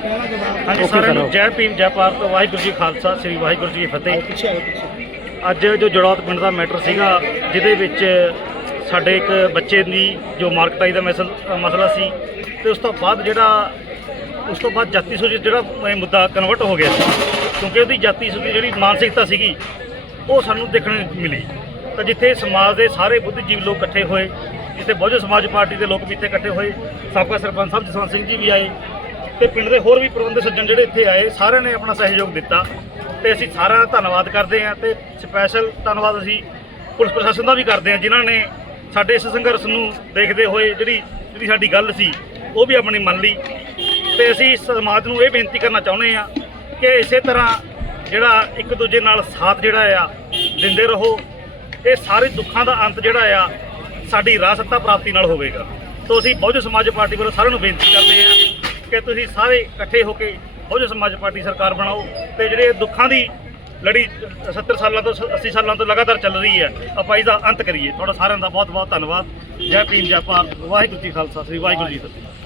ਹਾਂਜੀ ਸਾਰਿਆਂ. ਨੂੰ ਜੈ ਭੀਮ ਜੈ ਭਾਰਤ ਵਾਹਿਗੁਰੂ ਜੀ ਖਾਲਸਾ ਸ੍ਰੀ ਵਾਹਿਗੁਰੂ ਜੀ ਕੀ ਫਤਿਹ। ਅੱਜ ਜੋ ਜੜੌਤ ਪਿੰਡ ਦਾ ਮੈਟਰ ਸੀਗਾ ਜਿਹਦੇ ਵਿੱਚ ਸਾਡੇ ਇੱਕ ਬੱਚੇ ਦੀ ਜੋ ਮਾਰਕਟਾਈ ਦਾ ਮਸਲ ਸੀ ਤੇ ਉਸ ਤੋਂ ਬਾਅਦ ਜਿਹੜਾ ਉਸ ਤੋਂ ਬਾਅਦ ਜਾਤੀ ਸੂਚਿਤ ਜਿਹੜਾ ਮੁੱਦਾ ਕਨਵਰਟ ਹੋ ਗਿਆ ਸੀ ਕਿਉਂਕਿ ਉਹਦੀ ਜਾਤੀ ਸੂਚਿਤ ਜਿਹੜੀ ਮਾਨਸਿਕਤਾ ਸੀਗੀ ਉਹ ਸਾਨੂੰ ਦੇਖਣ ਨੂੰ ਮਿਲੀ। ਤਾਂ ਜਿੱਥੇ ਸਮਾਜ ਦੇ ਸਾਰੇ ਬੁੱਧੀਜੀਵੀ ਲੋਕ ਇਕੱਠੇ ਹੋਏ ਜਿੱਥੇ ਬਹੁਜਨ ਸਮਾਜ ਪਾਰਟੀ ਦੇ ਲੋਕ ਵੀ ਇੱਥੇ ਇਕੱਠੇ ਹੋਏ ਸਾਬਕਾ ਸਰਪੰਚ ਸਾਹਿਬ ਜਸਵੰਤ ਸਿੰਘ ਜੀ ਵੀ ਆਏ ਤੇ ਪਿੰਡ ਦੇ ਹੋਰ ਵੀ ਪ੍ਰਬੰਧਕ ਸੱਜਣ ਜਿਹੜੇ ਇੱਥੇ ਆਏ, ਸਾਰਿਆਂ ਨੇ ਆਪਣਾ ਸਹਿਯੋਗ ਦਿੱਤਾ ਤੇ ਅਸੀਂ ਸਾਰਿਆਂ ਦਾ ਧੰਨਵਾਦ ਕਰਦੇ ਹਾਂ ਤੇ ਸਪੈਸ਼ਲ ਧੰਨਵਾਦ ਅਸੀਂ ਪੁਲਿਸ ਪ੍ਰਸ਼ਾਸਨ ਦਾ ਵੀ ਕਰਦੇ ਹਾਂ, ਜਿਨ੍ਹਾਂ ਨੇ ਸਾਡੇ ਇਸ ਸੰਘਰਸ਼ ਨੂੰ ਦੇਖਦੇ ਹੋਏ ਜਿਹੜੀ ਜਿਹੜੀ ਸਾਡੀ ਗੱਲ ਸੀ, ਉਹ ਵੀ ਆਪਣੀ ਮੰਨ ਲਈ ਤੇ ਅਸੀਂ ਸਮਾਜ ਨੂੰ ਇਹ ਬੇਨਤੀ ਕਰਨਾ ਚਾਹੁੰਦੇ ਹਾਂ ਕਿ ਇਸੇ ਤਰ੍ਹਾਂ ਜਿਹੜਾ ਇੱਕ ਦੂਜੇ ਨਾਲ ਸਾਥ ਜਿਹੜਾ ਆ, ਦਿੰਦੇ ਰਹੋ। ਇਹ ਸਾਰੇ ਦੁੱਖਾਂ ਦਾ ਅੰਤ ਜਿਹੜਾ ਆ, ਸਾਡੀ ਰਾਹ ਸੱਤਾ ਪ੍ਰਾਪਤੀ ਨਾਲ ਹੋਵੇਗਾ। ਤੋਂ ਅਸੀਂ ਬਹੁਜਨ ਸਮਾਜ ਪਾਰਟੀ ਵੱਲੋਂ ਸਾਰਿਆਂ ਨੂੰ ਬੇਨਤੀ ਕਰਦੇ ਹਾਂ ਕਿ ਤੁਸੀਂ ਸਾਰੇ ਇਕੱਠੇ ਹੋ ਕੇ ਬਹੁਜਨ ਸਮਾਜ ਪਾਰਟੀ ਸਰਕਾਰ ਬਣਾਓ ਤੇ ਜਿਹੜੇ ਦੁੱਖਾਂ ਦੀ ਲੜੀ 70 ਸਾਲਾਂ ਤੋਂ 80 ਸਾਲਾਂ ਤੋਂ ਲਗਾਤਾਰ ਚੱਲ ਰਹੀ ਹੈ, ਆਪਾਂ ਇਹਦਾ ਅੰਤ ਕਰੀਏ। ਤੁਹਾਡਾ ਸਾਰਿਆਂ ਦਾ ਬਹੁਤ ਬਹੁਤ ਧੰਨਵਾਦ। ਜੈ ਭੀਮ, ਜੈ ਭਾਰਤ। ਵਾਹਿਗੁਰੂ ਜੀ ਖਾਲਸਾ, ਸ੍ਰੀ ਵਾਹਿਗੁਰੂ ਜੀ ਕੀ ਫਤਿਹ।